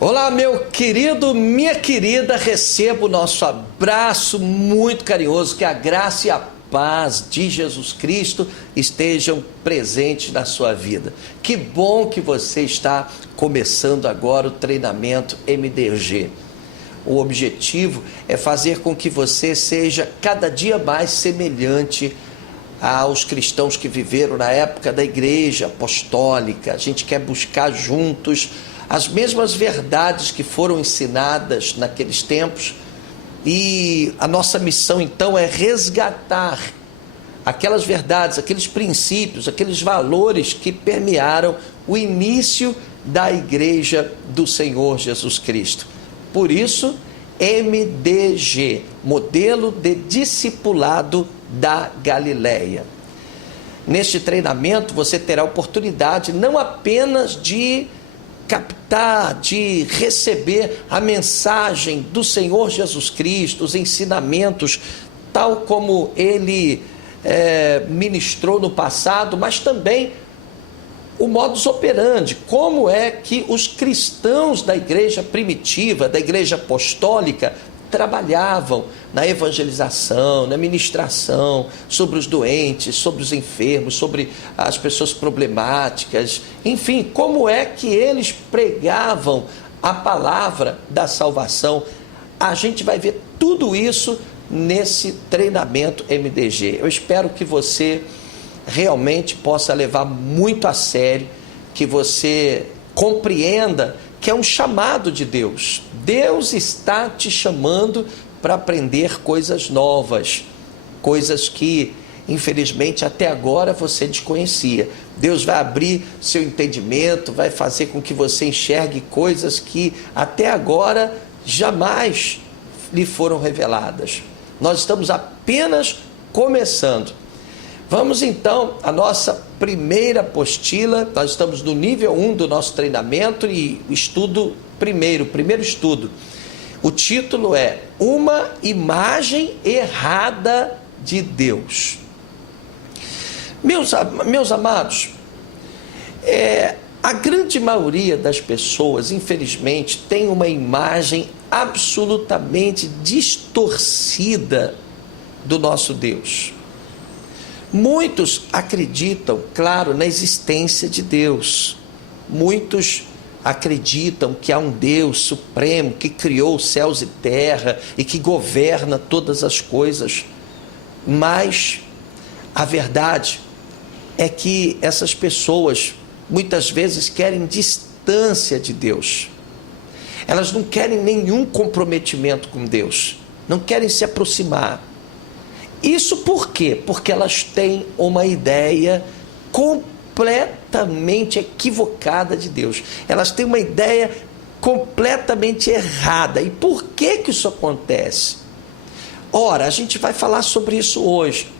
Olá, meu querido, minha querida, receba o nosso abraço muito carinhoso, que a graça e a paz de Jesus Cristo estejam presentes na sua vida. Que bom que você está começando agora o treinamento MDG. O objetivo é fazer com que você seja cada dia mais semelhante aos cristãos que viveram na época da igreja apostólica. A gente quer buscar juntos as mesmas verdades que foram ensinadas naqueles tempos, e a nossa missão então é resgatar aquelas verdades, aqueles princípios, aqueles valores que permearam o início da igreja do Senhor Jesus Cristo. Por isso, MDG, Modelo de Discipulado da Galileia. Neste treinamento você terá a oportunidade não apenas de captar, de receber a mensagem do Senhor Jesus Cristo, os ensinamentos, tal como ele ministrou no passado, mas também o modus operandi, como é que os cristãos da igreja primitiva, da igreja apostólica, trabalhavam na evangelização, na ministração, sobre os doentes, sobre os enfermos, sobre as pessoas problemáticas, enfim, como é que eles pregavam a palavra da salvação. A gente vai ver tudo isso nesse treinamento MDG. Eu espero que você realmente possa levar muito a sério, que você compreenda que é um chamado de Deus. Deus está te chamando para aprender coisas novas, coisas que, infelizmente, até agora você desconhecia. Deus vai abrir seu entendimento, vai fazer com que você enxergue coisas que até agora jamais lhe foram reveladas. Nós estamos apenas começando. Vamos então à nossa primeira apostila. Nós estamos no nível 1 do nosso treinamento e estudo primeiro estudo. O título é Uma Imagem Errada de Deus. Meus amados, a grande maioria das pessoas, infelizmente, tem uma imagem absolutamente distorcida do nosso Deus. Muitos acreditam, claro, na existência de Deus. Muitos acreditam que há um Deus supremo que criou os céus e terra e que governa todas as coisas. Mas a verdade é que essas pessoas muitas vezes querem distância de Deus. Elas não querem nenhum comprometimento com Deus, não querem se aproximar. Isso por quê? Porque elas têm uma ideia completamente equivocada de Deus. Elas têm uma ideia completamente errada. E por que isso acontece? Ora, a gente vai falar sobre isso hoje.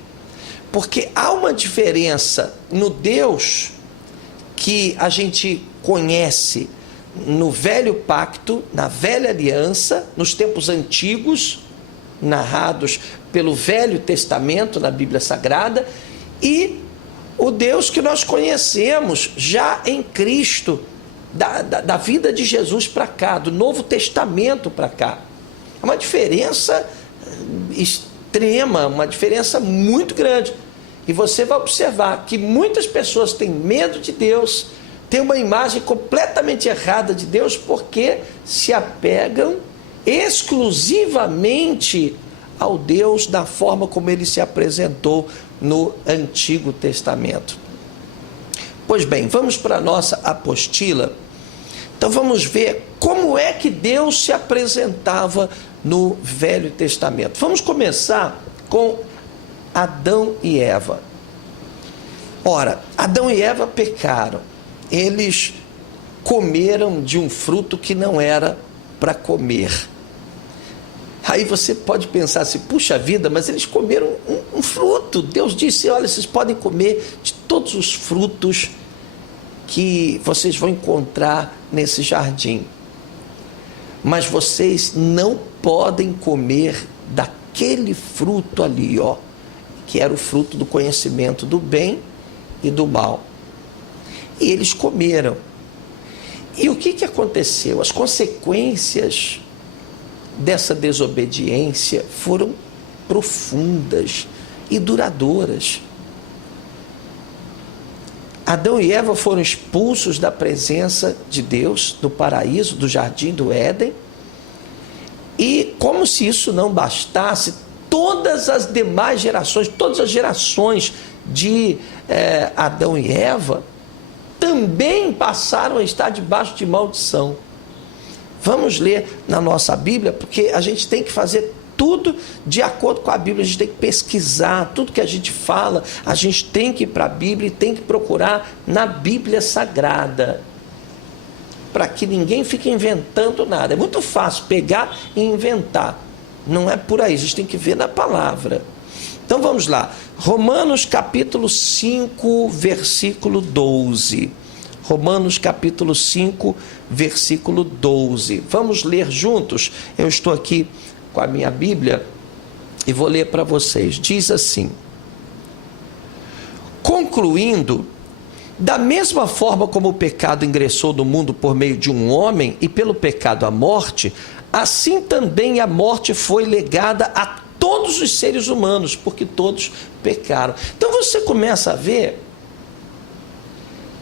Porque há uma diferença no Deus que a gente conhece no velho pacto, na velha aliança, nos tempos antigos, narrados pelo Velho Testamento, na Bíblia Sagrada, e o Deus que nós conhecemos já em Cristo, da vida de Jesus para cá, do Novo Testamento para cá. É uma diferença extrema, uma diferença muito grande. E você vai observar que muitas pessoas têm medo de Deus, têm uma imagem completamente errada de Deus, porque se apegam exclusivamente ao Deus da forma como ele se apresentou no Antigo Testamento. Pois bem, vamos para a nossa apostila. Então vamos ver como é que Deus se apresentava no Velho Testamento. Vamos começar com Adão e Eva. Ora, Adão e Eva pecaram. Eles comeram de um fruto que não era para comer. Aí você pode pensar assim, puxa vida, mas eles comeram um fruto. Deus disse, olha, vocês podem comer de todos os frutos que vocês vão encontrar nesse jardim. Mas vocês não podem comer daquele fruto ali, ó, que era o fruto do conhecimento do bem e do mal. E eles comeram. E o que aconteceu? As consequências dessa desobediência foram profundas e duradouras. Adão e Eva foram expulsos da presença de Deus, do paraíso, do jardim do Éden, e como se isso não bastasse, todas as demais gerações, todas as gerações de Adão e Eva, também passaram a estar debaixo de maldição. Vamos ler na nossa Bíblia, porque a gente tem que fazer tudo de acordo com a Bíblia, a gente tem que pesquisar, tudo que a gente fala, a gente tem que ir para a Bíblia e tem que procurar na Bíblia Sagrada, para que ninguém fique inventando nada. É muito fácil pegar e inventar, não é por aí, a gente tem que ver na palavra. Então vamos lá, Romanos capítulo 5, versículo 12. Romanos capítulo 5, versículo 12. Vamos ler juntos? Eu estou aqui com a minha Bíblia e vou ler para vocês. Diz assim: concluindo, da mesma forma como o pecado ingressou no mundo por meio de um homem e pelo pecado a morte, assim também a morte foi legada a todos os seres humanos, porque todos pecaram. Então você começa a ver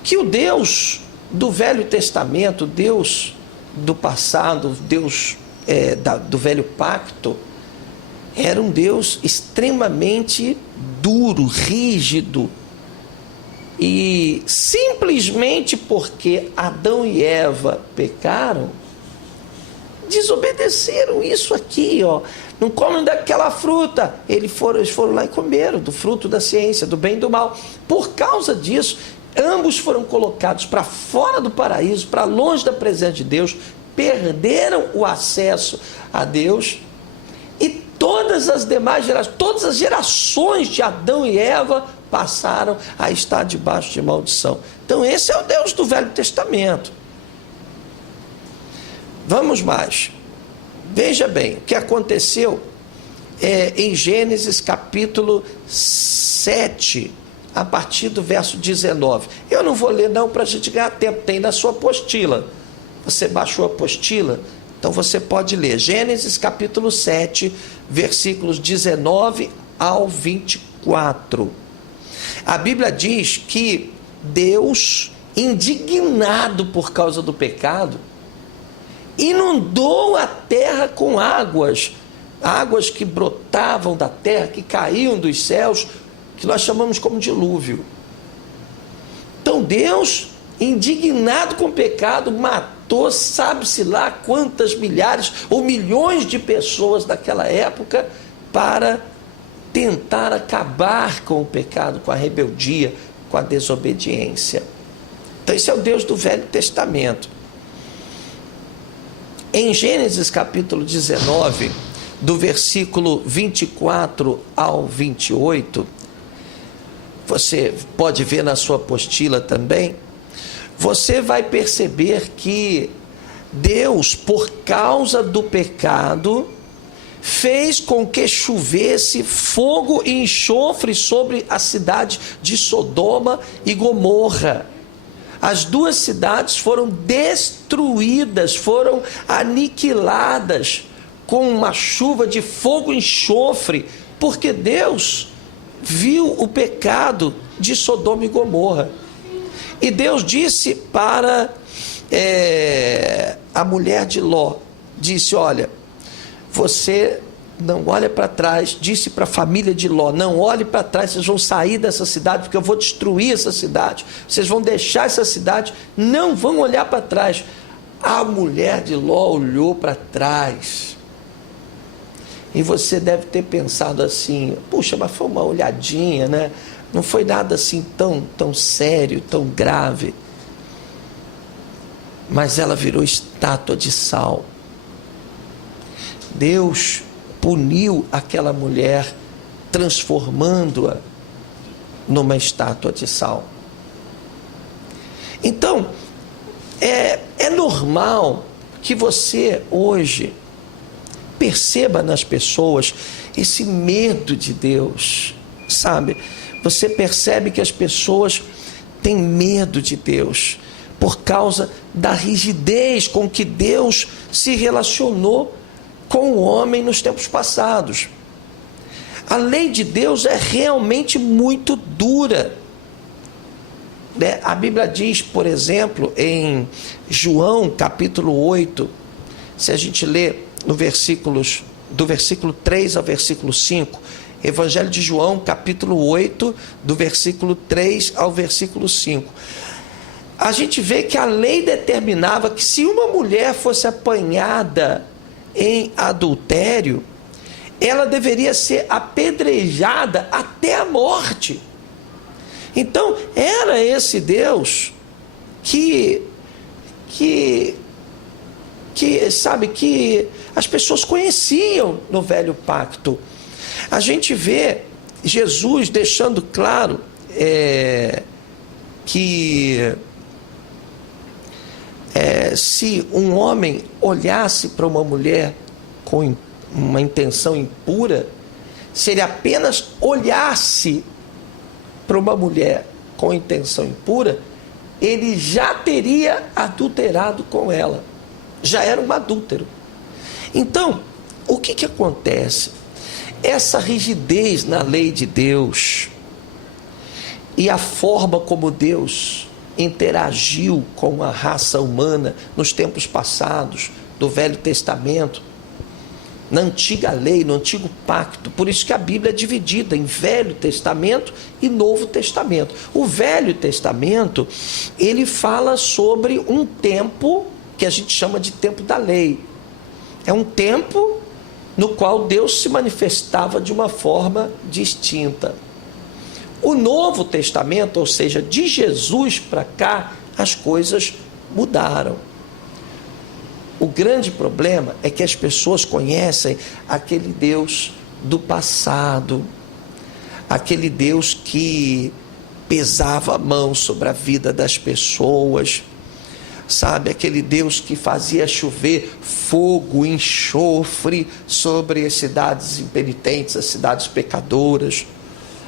que o Deus do Velho Testamento, Deus do passado, Deus do Velho Pacto, era um Deus extremamente duro, rígido, e simplesmente porque Adão e Eva pecaram, desobedeceram. Isso aqui, ó, não comem daquela fruta, eles foram lá e comeram do fruto da ciência, do bem e do mal. Por causa disso, ambos foram colocados para fora do paraíso, para longe da presença de Deus, perderam o acesso a Deus, e todas as demais gerações, todas as gerações de Adão e Eva passaram a estar debaixo de maldição. Então esse é o Deus do Velho Testamento. Vamos mais. Veja bem, o que aconteceu em Gênesis capítulo 7, a partir do verso 19. Eu não vou ler não, para a gente ganhar tempo, tem na sua apostila. Você baixou a apostila? Então você pode ler. Gênesis capítulo 7, versículos 19 ao 24. A Bíblia diz que Deus, indignado por causa do pecado, inundou a terra com águas que brotavam da terra, que caíam dos céus, que nós chamamos como dilúvio. Então Deus, indignado com o pecado, matou, sabe-se lá quantas milhares ou milhões de pessoas daquela época, para tentar acabar com o pecado, com a rebeldia, com a desobediência. Então esse é o Deus do Velho Testamento. Em Gênesis capítulo 19, do versículo 24 ao 28, você pode ver na sua apostila também, você vai perceber que Deus, por causa do pecado, fez com que chovesse fogo e enxofre sobre a cidade de Sodoma e Gomorra. As duas cidades foram destruídas, foram aniquiladas com uma chuva de fogo e enxofre, porque Deus viu o pecado de Sodoma e Gomorra. E Deus disse para a mulher de Ló, disse: olha, você não olha para trás. Disse para a família de Ló: não olhe para trás, vocês vão sair dessa cidade, porque eu vou destruir essa cidade, vocês vão deixar essa cidade, não vão olhar para trás. A mulher de Ló olhou para trás, e você deve ter pensado assim: puxa, mas foi uma olhadinha, né? Não foi nada assim tão sério, tão grave. Mas ela virou estátua de sal. Deus puniu aquela mulher, transformando-a numa estátua de sal. Então, é normal que você hoje perceba nas pessoas esse medo de Deus, sabe? Você percebe que as pessoas têm medo de Deus, por causa da rigidez com que Deus se relacionou com o homem nos tempos passados. A lei de Deus é realmente muito dura. A Bíblia diz, por exemplo, em João capítulo 8, se a gente lê do versículo 3 ao versículo 5, Evangelho de João capítulo 8, do versículo 3 ao versículo 5, a gente vê que a lei determinava que se uma mulher fosse apanhada em adultério, ela deveria ser apedrejada até a morte. Então, era esse Deus que as pessoas conheciam no velho pacto. A gente vê Jesus deixando claro que se um homem olhasse para uma mulher com uma intenção impura, se ele apenas olhasse para uma mulher com intenção impura, ele já teria adulterado com ela, já era um adúltero. Então, o que acontece? Essa rigidez na lei de Deus e a forma como Deus interagiu com a raça humana nos tempos passados, do Velho Testamento, na antiga lei, no antigo pacto. Por isso que a Bíblia é dividida em Velho Testamento e Novo Testamento. O Velho Testamento, ele fala sobre um tempo que a gente chama de tempo da lei. É um tempo no qual Deus se manifestava de uma forma distinta. O Novo Testamento, ou seja, de Jesus para cá, as coisas mudaram. O grande problema é que as pessoas conhecem aquele Deus do passado, aquele Deus que pesava a mão sobre a vida das pessoas, sabe, aquele Deus que fazia chover fogo, enxofre sobre as cidades impenitentes, as cidades pecadoras,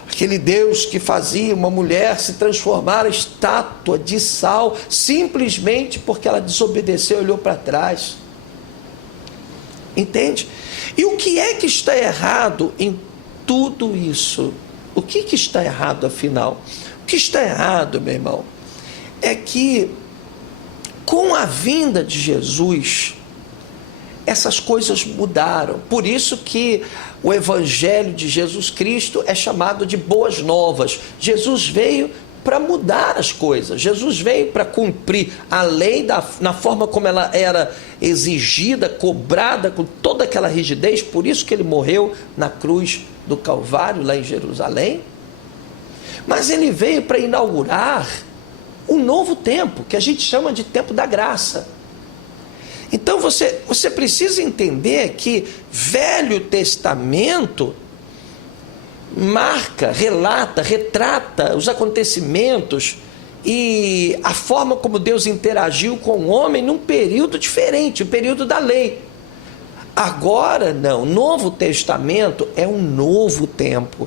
aquele Deus que fazia uma mulher se transformar em estátua de sal, simplesmente porque ela desobedeceu e olhou para trás. Entende? E o que é que está errado em tudo isso? O que está errado, afinal? O que está errado, meu irmão, é que com a vinda de Jesus, essas coisas mudaram. Por isso que o Evangelho de Jesus Cristo é chamado de boas novas. Jesus veio para mudar as coisas. Jesus veio para cumprir a lei na forma como ela era exigida, cobrada, com toda aquela rigidez. Por isso que ele morreu na cruz do Calvário, lá em Jerusalém. Mas ele veio para inaugurar um novo tempo, que a gente chama de tempo da graça. Então você precisa entender que Velho Testamento marca, relata, retrata os acontecimentos e a forma como Deus interagiu com o homem num período diferente, o período da lei. Agora não, Novo Testamento é um novo tempo.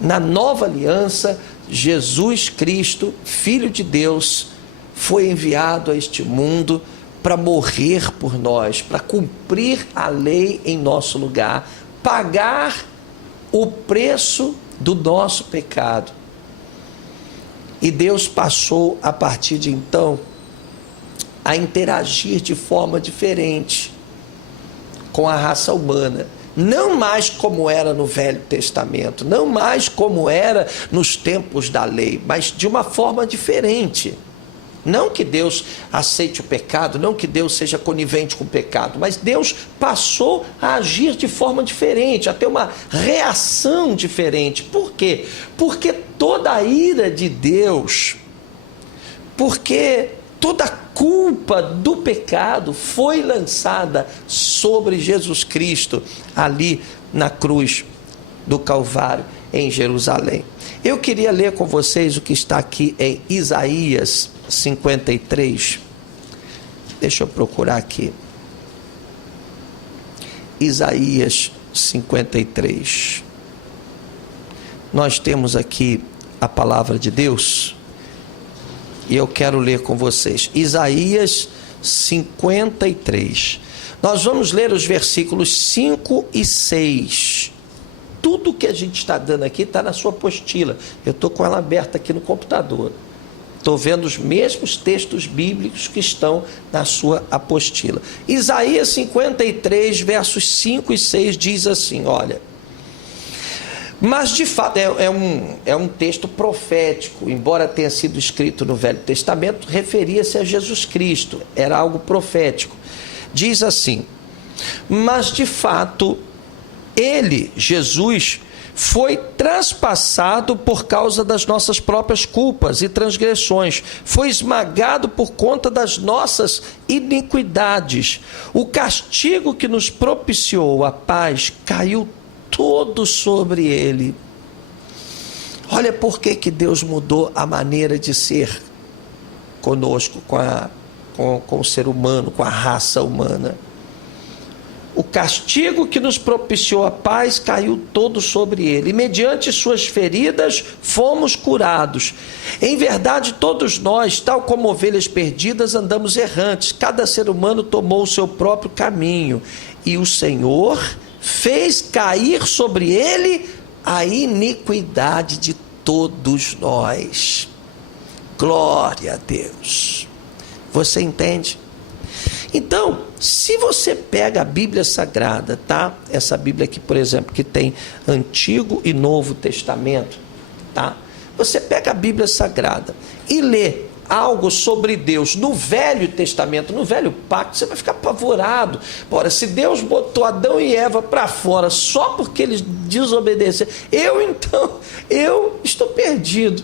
Na nova aliança, Jesus Cristo, Filho de Deus, foi enviado a este mundo para morrer por nós, para cumprir a lei em nosso lugar, pagar o preço do nosso pecado. E Deus passou, a partir de então, a interagir de forma diferente com a raça humana. Não mais como era no Velho Testamento, não mais como era nos tempos da lei, mas de uma forma diferente. Não que Deus aceite o pecado, não que Deus seja conivente com o pecado, mas Deus passou a agir de forma diferente, a ter uma reação diferente. Por quê? Porque toda a ira de Deus, porque toda a culpa do pecado foi lançada sobre Jesus Cristo, ali na cruz do Calvário, em Jerusalém. Eu queria ler com vocês o que está aqui em Isaías 53. Deixa eu procurar aqui. Isaías 53. Nós temos aqui a palavra de Deus E eu quero ler com vocês. Isaías 53. Nós vamos ler os versículos 5 e 6. Tudo que a gente está dando aqui está na sua apostila. Eu estou com ela aberta aqui no computador. Estou vendo os mesmos textos bíblicos que estão na sua apostila. Isaías 53, versos 5 e 6 diz assim, olha. Mas de fato é um texto profético, embora tenha sido escrito no Velho Testamento, referia-se a Jesus Cristo, era algo profético. Diz assim, mas de fato, ele, Jesus, foi transpassado por causa das nossas próprias culpas e transgressões, foi esmagado por conta das nossas iniquidades. O castigo que nos propiciou a paz caiu todo sobre ele. Olha por que Deus mudou a maneira de ser conosco, com o ser humano, com a raça humana. O castigo que nos propiciou a paz caiu todo sobre ele, e mediante suas feridas fomos curados. Em verdade, todos nós, tal como ovelhas perdidas, andamos errantes, cada ser humano tomou o seu próprio caminho, e o Senhor fez cair sobre ele a iniquidade de todos nós. Glória a Deus. Você entende? Então, se você pega a Bíblia Sagrada, tá? Essa Bíblia aqui, por exemplo, que tem Antigo e Novo Testamento, tá? Você pega a Bíblia Sagrada e lê algo sobre Deus no Velho Testamento, no Velho Pacto, você vai ficar apavorado. Ora, se Deus botou Adão e Eva para fora só porque eles desobedeceram, eu estou perdido.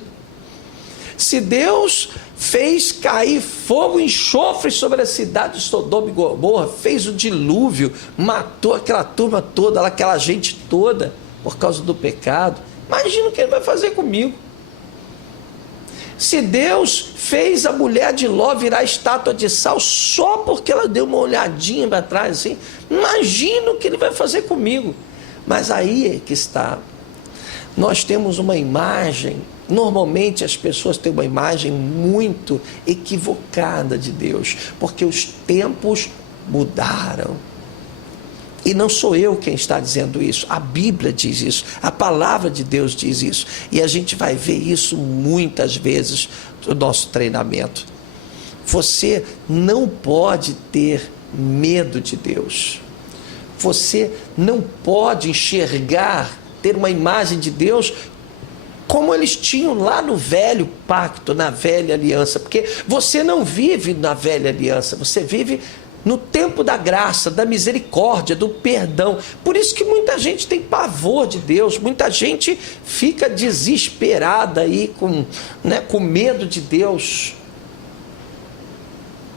Se Deus fez cair fogo e enxofre sobre a cidade de Sodoma e Gomorra, fez o dilúvio, matou aquela turma toda, aquela gente toda, por causa do pecado, imagina o que ele vai fazer comigo. Se Deus fez a mulher de Ló virar estátua de sal só porque ela deu uma olhadinha para trás, assim, imagina o que ele vai fazer comigo. Mas aí é que está. Nós temos uma imagem, normalmente as pessoas têm uma imagem muito equivocada de Deus, porque os tempos mudaram. E não sou eu quem está dizendo isso, a Bíblia diz isso, a palavra de Deus diz isso, e a gente vai ver isso muitas vezes no nosso treinamento. Você não pode ter medo de Deus, você não pode enxergar, ter uma imagem de Deus como eles tinham lá no velho pacto, na velha aliança, porque você não vive na velha aliança, você vive no tempo da graça, da misericórdia, do perdão. Por isso que muita gente tem pavor de Deus, muita gente fica desesperada aí com medo de Deus.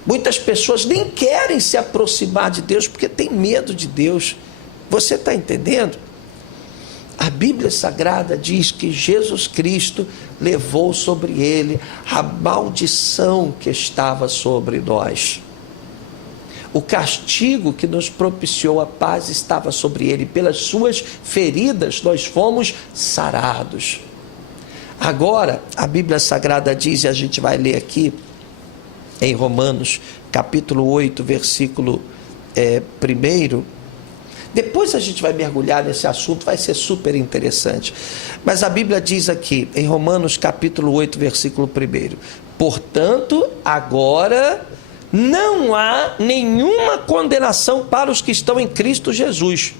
Muitas pessoas nem querem se aproximar de Deus porque tem medo de Deus. Você está entendendo? A Bíblia Sagrada diz que Jesus Cristo levou sobre ele a maldição que estava sobre nós. O castigo que nos propiciou a paz estava sobre ele. Pelas suas feridas nós fomos sarados. Agora, a Bíblia Sagrada diz, e a gente vai ler aqui, em Romanos, capítulo 8, versículo 1. Depois a gente vai mergulhar nesse assunto, vai ser super interessante. Mas a Bíblia diz aqui, em Romanos, capítulo 8, versículo 1. Portanto, agora não há nenhuma condenação para os que estão em Cristo Jesus.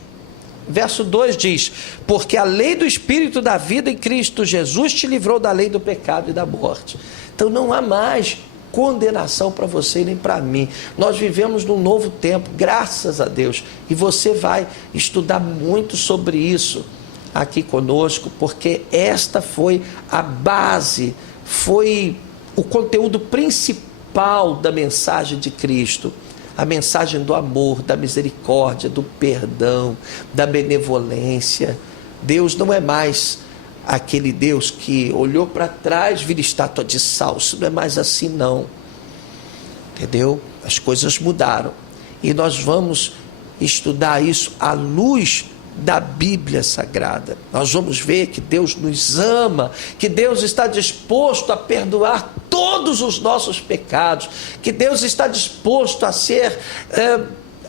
Verso 2 diz, porque a lei do Espírito da vida em Cristo Jesus te livrou da lei do pecado e da morte. Então não há mais condenação para você e nem para mim. Nós vivemos num novo tempo, graças a Deus, e você vai estudar muito sobre isso aqui conosco, porque esta foi a base, foi o conteúdo principal da mensagem de Cristo, a mensagem do amor, da misericórdia, do perdão, da benevolência. Deus não é mais aquele Deus que olhou para trás, vira estátua de sal. Isso não é mais assim, não. Entendeu? As coisas mudaram. E nós vamos estudar isso à luz da Bíblia Sagrada. Nós vamos ver que Deus nos ama, que Deus está disposto a perdoar todos os nossos pecados, que Deus está disposto a ser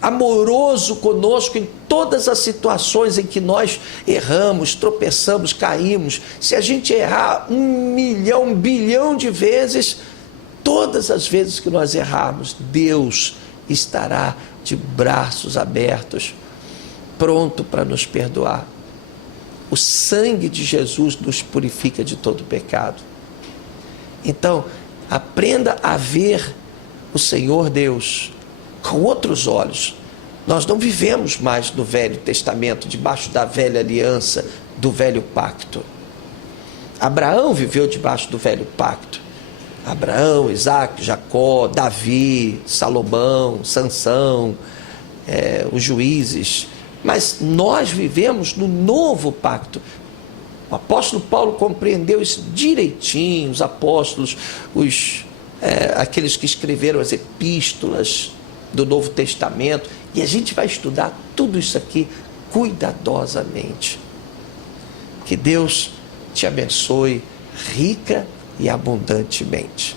amoroso conosco em todas as situações em que nós erramos, tropeçamos, caímos. Se a gente errar 1 milhão, 1 bilhão de vezes, todas as vezes que nós errarmos, Deus estará de braços abertos, pronto para nos perdoar. O sangue de Jesus nos purifica de todo pecado. Então, aprenda a ver o Senhor Deus com outros olhos. Nós não vivemos mais no Velho Testamento, debaixo da velha aliança, do velho pacto. Abraão viveu debaixo do velho pacto. Abraão, Isaac, Jacó, Davi, Salomão, Sansão, os juízes. Mas nós vivemos no novo pacto. O apóstolo Paulo compreendeu isso direitinho, os apóstolos, aqueles que escreveram as epístolas do Novo Testamento, e a gente vai estudar tudo isso aqui cuidadosamente. Que Deus te abençoe rica e abundantemente.